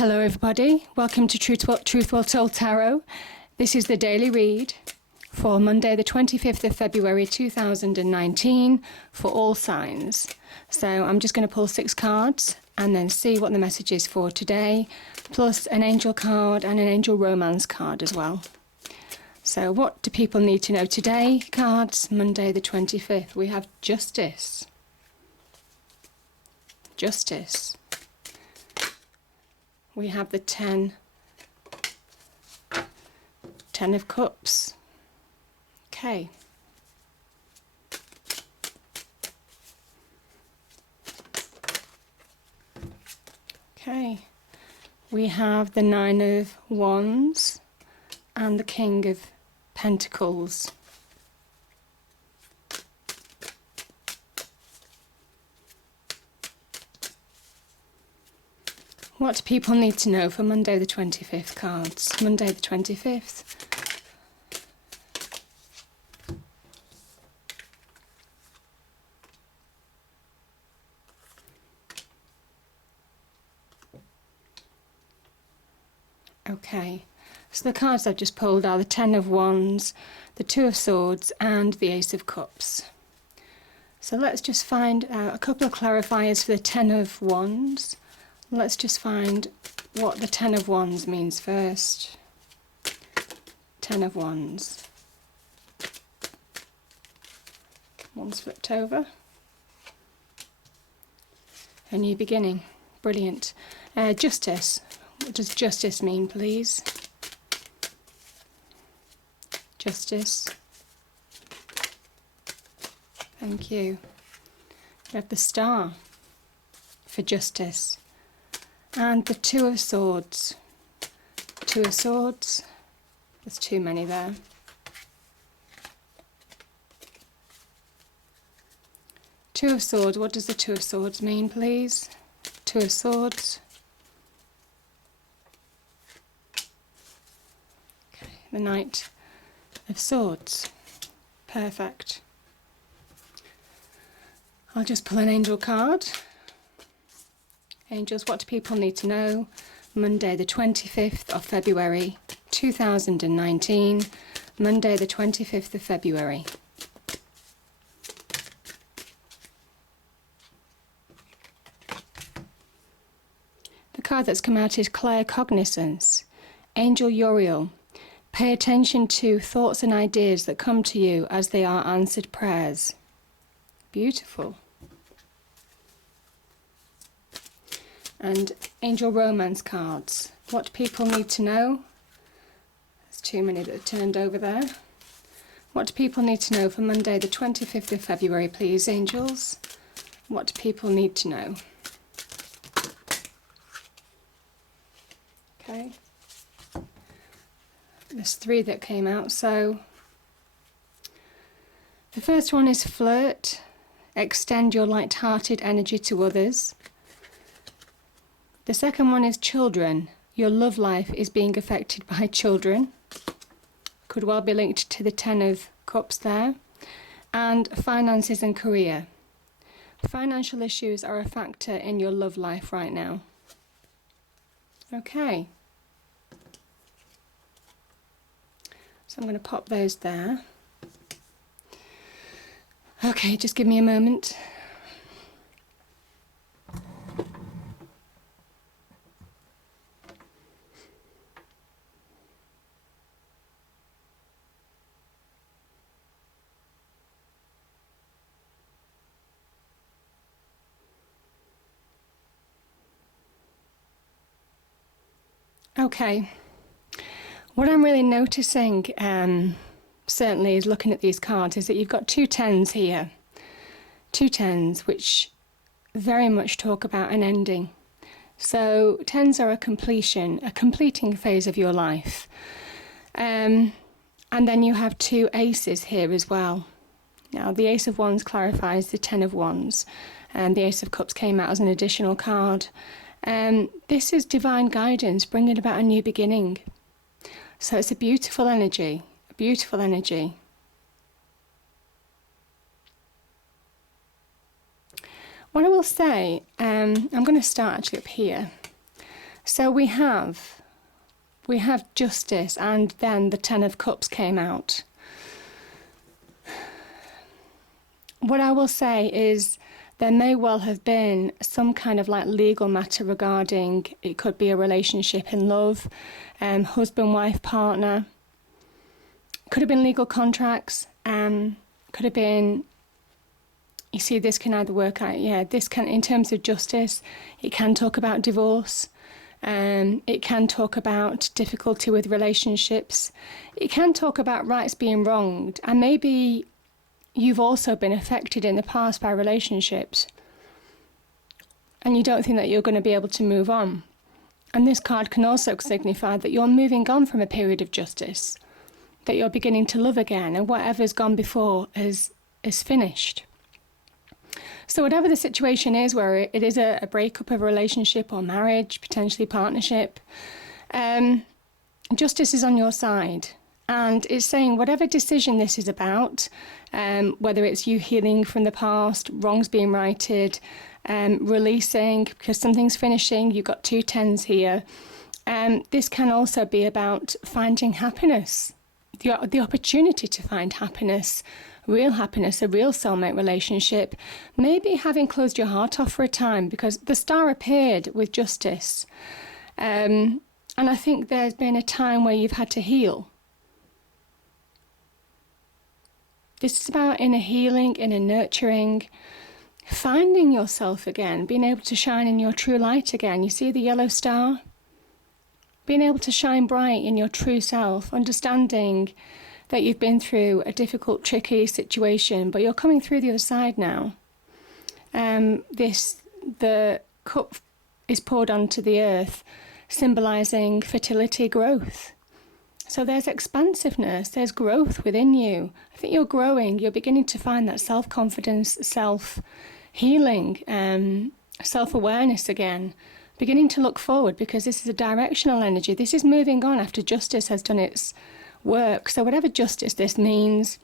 Hello everybody, welcome to Truth Well Told Tarot. This is the daily read for Monday the 25th of February 2019 for all signs. So I'm just going to pull 6 cards and then see what the message is for today, plus an angel card and an angel romance card as well. So what do people need to know today? Cards, Monday the 25th. We have justice. Justice. We have the 10 of Cups. Okay. Okay. We have the 9 of Wands and the King of Pentacles. What do people need to know for Monday the 25th cards? Monday the 25th. Okay, so the cards I've just pulled are the 10 of Wands, the 2 of Swords and the Ace of Cups. So let's just find out a couple of clarifiers for the 10 of Wands. Let's just find what the 10 of Wands means first. 10 of Wands. One's flipped over. A new beginning. Brilliant. Justice. What does justice mean, please? Justice. Thank you. We have the Star for justice. And the 2 of Swords. 2 of Swords. There's too many there. Two of Swords. What does the 2 of Swords mean, please? 2 of Swords. Okay, the Knight of Swords. Perfect. I'll just pull an angel card. Angels, what do people need to know? Monday the 25th of February 2019. Monday the 25th of February. The card that's come out is Claircognizance. Angel Uriel. Pay attention to thoughts and ideas that come to you as they are answered prayers. Beautiful. And angel romance cards. What do people need to know? There's too many that are turned over there. What do people need to know for Monday the 25th of February, please, angels? What do people need to know? Okay. There's 3 that came out, so the first one is flirt. Extend your light-hearted energy to others. The second one is children. Your love life is being affected by children. Could well be linked to the 10 of Cups there. And finances and career. Financial issues are a factor in your love life right now. Okay. So I'm going to pop those there. Okay, just give me a moment. Okay, what I'm really noticing, certainly is looking at these cards, is that you've got 2 10s here. 2 10s, which very much talk about an ending. So 10s are a completing phase of your life. And then you have 2 aces here as well. Now the Ace of Wands clarifies the 10 of Wands, and the Ace of Cups came out as an additional card. This is divine guidance, bringing about a new beginning. So it's a beautiful energy, a beautiful energy. What I will say, I'm going to start actually up here. So we have justice, and then the Ten of Cups came out. What I will say is there may well have been some kind of like legal matter regarding, it could be a relationship in love, husband, wife, partner. Could have been legal contracts, could have been, you see, this can either work out, this can, in terms of justice, it can talk about divorce, it can talk about difficulty with relationships, it can talk about rights being wronged, and maybe you've also been affected in the past by relationships, and you don't think that you're going to be able to move on. And this card can also signify that you're moving on from a period of justice, that you're beginning to love again, and whatever's gone before is finished. So whatever the situation is, where it is a breakup of a relationship or marriage, potentially partnership, justice is on your side. And it's saying whatever decision this is about, whether it's you healing from the past, wrongs being righted, releasing because something's finishing, you've got 2 tens here. This can also be about finding happiness, the opportunity to find happiness, a real soulmate relationship, maybe having closed your heart off for a time, because the star appeared with justice. And I think there's been a time where you've had to heal. This is about inner healing, inner nurturing, finding yourself again, being able to shine in your true light again. You see the yellow star? Being able to shine bright in your true self, understanding that you've been through a difficult, tricky situation, but you're coming through the other side now. The cup is poured onto the earth, symbolising fertility, growth. So there's expansiveness, there's growth within you. I think you're growing, you're beginning to find that self-confidence, self-healing, self-awareness again, beginning to look forward, because this is a directional energy. This is moving on after justice has done its work. So whatever justice this means,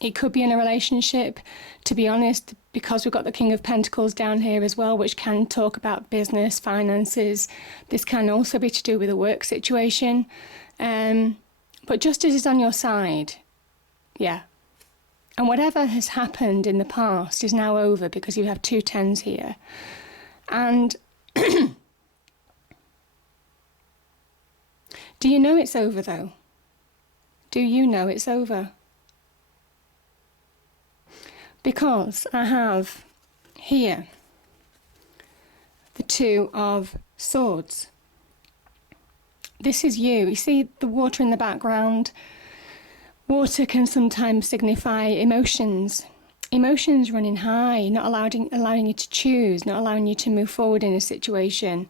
it could be in a relationship, to be honest, because we've got the King of Pentacles down here as well, which can talk about business, finances. This can also be to do with a work situation. But justice is on your side. Yeah. And whatever has happened in the past is now over, because you have 2 tens here. And do you know it's over though? Do you know it's over? Because I have here the 2 of Swords. This is you. You see the water in the background? Water can sometimes signify emotions. Emotions running high, not allowing you to choose, not allowing you to move forward in a situation.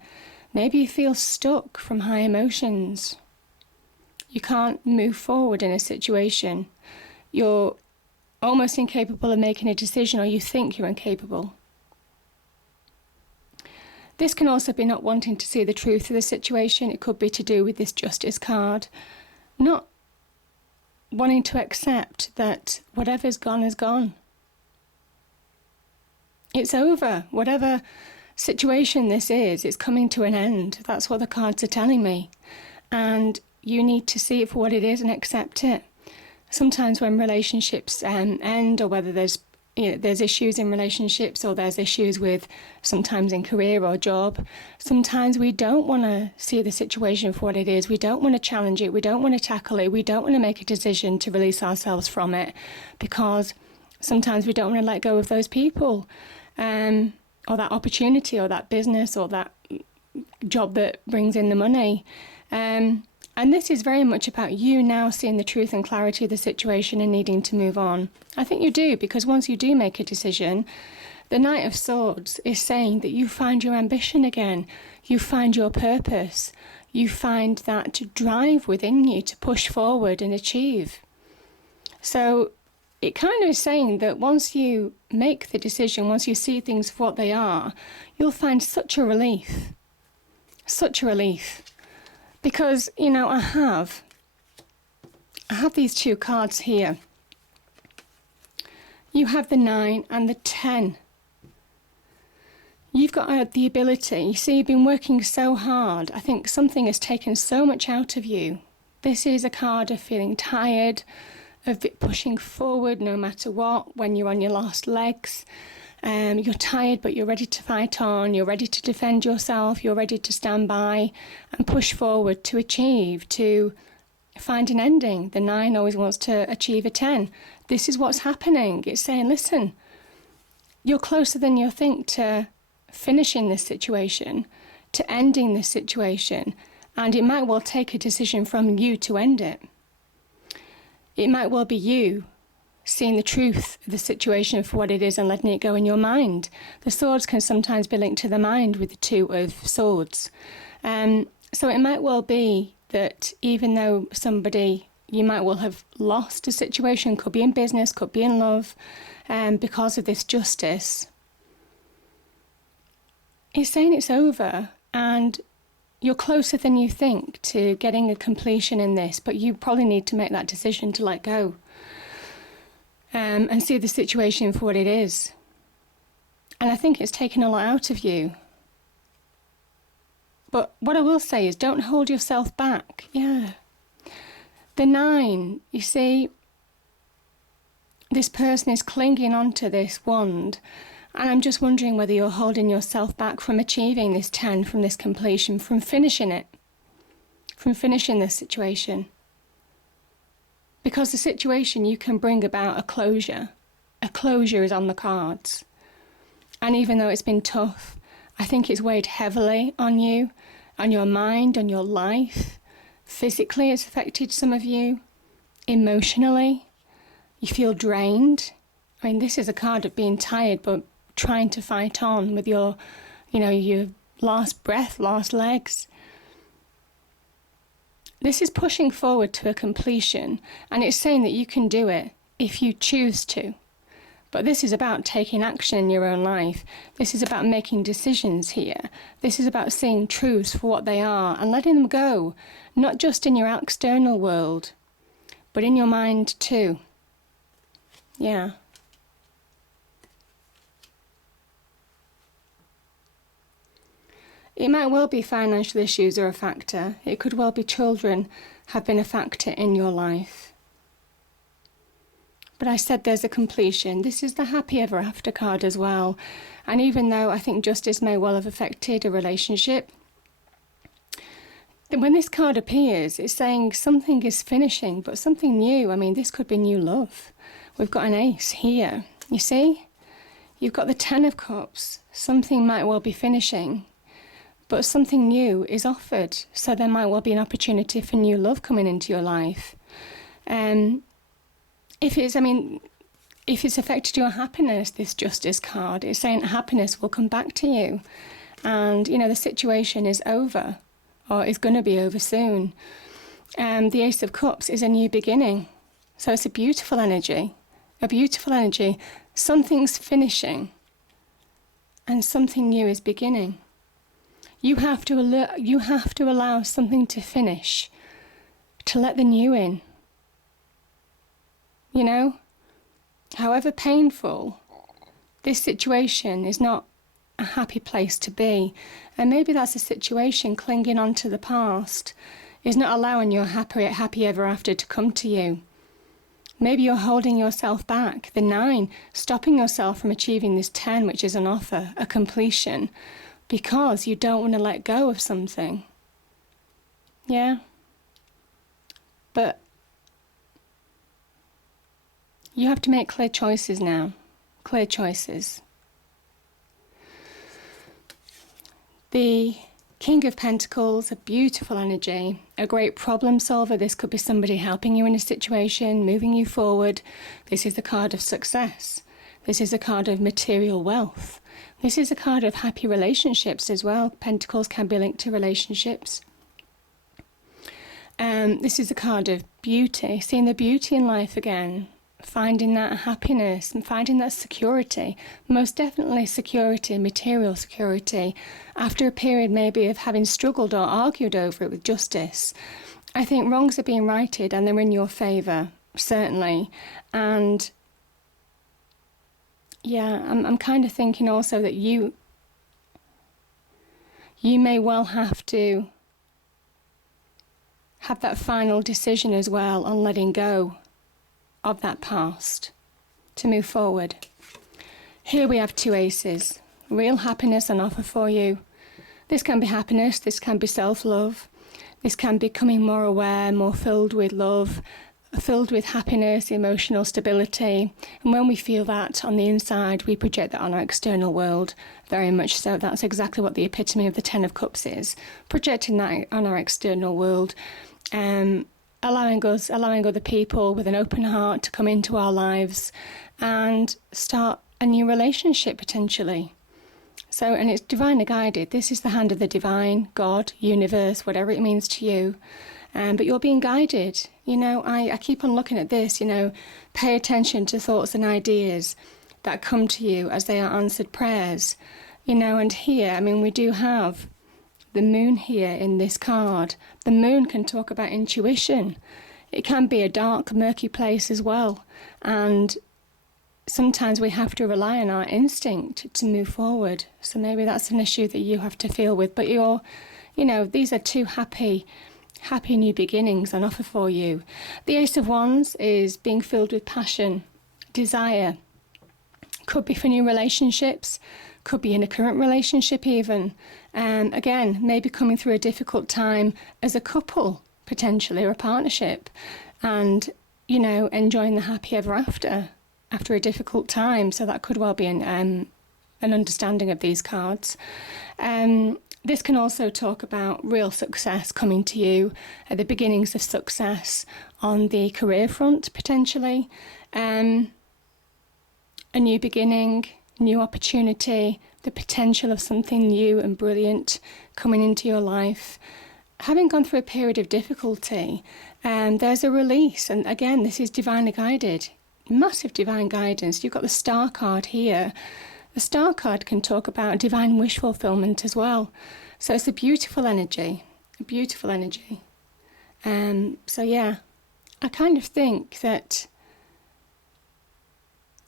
Maybe you feel stuck from high emotions. You can't move forward in a situation. You're almost incapable of making a decision, or you think you're incapable. This can also be not wanting to see the truth of the situation. It could be to do with this Justice card. Not wanting to accept that whatever's gone is gone. It's over. Whatever situation this is, it's coming to an end. That's what the cards are telling me. And you need to see it for what it is and accept it. Sometimes when relationships end, or whether there's issues in relationships, or there's issues with sometimes in career or job, sometimes we don't want to see the situation for what it is. We don't want to challenge it. We don't want to tackle it. We don't want to make a decision to release ourselves from it, because sometimes we don't want to let go of those people, or that opportunity, or that business, or that job that brings in the money. And this is very much about you now seeing the truth and clarity of the situation and needing to move on. I think you do, because once you do make a decision, the Knight of Swords is saying that you find your ambition again, you find your purpose, you find that drive within you to push forward and achieve. So it kind of is saying that once you make the decision, once you see things for what they are, you'll find such a relief. Such a relief. Because, I have these 2 cards here. You have the 9 and the 10. You've got the ability. You see, you've been working so hard. I think something has taken so much out of you. This is a card of feeling tired, of it pushing forward no matter what, when you're on your last legs. You're tired, but you're ready to fight on. You're ready to defend yourself. You're ready to stand by and push forward to achieve, to find an ending. The 9 always wants to achieve a 10. This is what's happening. It's saying, listen, you're closer than you think to finishing this situation, to ending this situation, and it might well take a decision from you to end it. It might well be you seeing the truth of the situation for what it is and letting it go in your mind. The swords can sometimes be linked to the mind with the 2 of swords. So it might well be that even though somebody, you might well have lost a situation, could be in business, could be in love, because of this justice, it's saying it's over and you're closer than you think to getting a completion in this, but you probably need to make that decision to let go, and see the situation for what it is. And I think it's taken a lot out of you. But what I will say is, don't hold yourself back. Yeah. The 9, you see, this person is clinging onto this wand, and I'm just wondering whether you're holding yourself back from achieving this 10, from this completion, from finishing it, from finishing this situation. Because the situation, you can bring about a closure. A closure is on the cards. And even though it's been tough, I think it's weighed heavily on you, on your mind, on your life. Physically, it's affected some of you. Emotionally, you feel drained. I mean, this is a card of being tired, but trying to fight on with your, your last breath, last legs. This is pushing forward to a completion, and it's saying that you can do it if you choose to. But this is about taking action in your own life. This is about making decisions here. This is about seeing truths for what they are and letting them go, not just in your external world, but in your mind too. Yeah. It might well be financial issues are a factor. It could well be children have been a factor in your life. But I said there's a completion. This is the happy ever after card as well. And even though I think justice may well have affected a relationship, when this card appears, it's saying something is finishing, but something new. I mean, this could be new love. We've got an ace here. You see? You've got the 10 of Cups. Something might well be finishing, but something new is offered. So there might well be an opportunity for new love coming into your life. If it's affected your happiness, this Justice card, it's saying happiness will come back to you. And, the situation is over, or is going to be over soon. The Ace of Cups is a new beginning. So it's a beautiful energy. A beautiful energy. Something's finishing, and something new is beginning. You have to allow something to finish, to let the new in. However painful, this situation is not a happy place to be. And maybe that's a situation clinging on to the past, is not allowing your happy ever after to come to you. Maybe you're holding yourself back, the 9, stopping yourself from achieving this 10, which is an offer, a completion, because you don't want to let go of something. Yeah? But you have to make clear choices now. Clear choices. The King of Pentacles, a beautiful energy, a great problem solver. This could be somebody helping you in a situation, moving you forward. This is the card of success. This is a card of material wealth. This is a card of happy relationships as well. Pentacles can be linked to relationships. This is a card of beauty, seeing the beauty in life again, finding that happiness and finding that security. Most definitely security, material security, after a period maybe of having struggled or argued over it with justice. I think wrongs are being righted and they're in your favour, certainly. And yeah, I'm kind of thinking also that you you may well have to have that final decision as well on letting go of that past to move forward. Here we have two aces. Real happiness on offer for you. This can be happiness, this can be self-love, this can be becoming more aware, more filled with love, filled with happiness, emotional stability. And when we feel that on the inside, we project that on our external world, very much so. That's exactly what the epitome of the Ten of Cups is, projecting that on our external world, allowing other people with an open heart to come into our lives and start a new relationship potentially. So, and it's divinely guided. This is the hand of the divine, God, universe, whatever it means to you. But you're being guided. You know, I keep on looking at this, you know, pay attention to thoughts and ideas that come to you as they are answered prayers. You know, and here, I mean, we do have the moon here in this card. The moon can talk about intuition. It can be a dark, murky place as well. And sometimes we have to rely on our instinct to move forward. So maybe that's an issue that you have to feel with. But you know, these are two happy new beginnings on offer for you. The Ace of Wands is being filled with passion, desire. Could be for new relationships, could be in a current relationship even. Again, maybe coming through a difficult time as a couple, potentially, or a partnership. And, you know, enjoying the happy ever after a difficult time. So that could well be an understanding of these cards. This can also talk about real success coming to you, at the beginnings of success on the career front, potentially. A new beginning, new opportunity, the potential of something new and brilliant coming into your life. Having gone through a period of difficulty, there's a release. And again, this is divinely guided. Massive divine guidance. You've got the Star card here. The Star card can talk about divine wish fulfillment as well. So it's a beautiful energy, So yeah, I kind of think that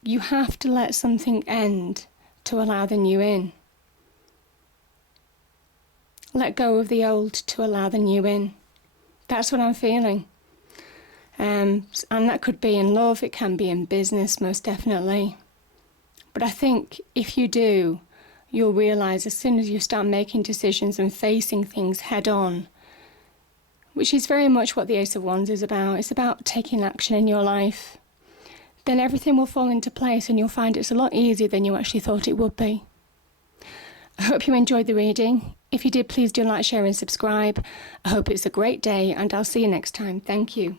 you have to let something end to allow the new in. Let go of the old to allow the new in. That's what I'm feeling. And that could be in love, it can be in business, most definitely. But I think if you do, you'll realise as soon as you start making decisions and facing things head on, which is very much what the Ace of Wands is about. It's about taking action in your life. Then everything will fall into place and you'll find it's a lot easier than you actually thought it would be. I hope you enjoyed the reading. If you did, please do like, share and subscribe. I hope it's a great day and I'll see you next time. Thank you.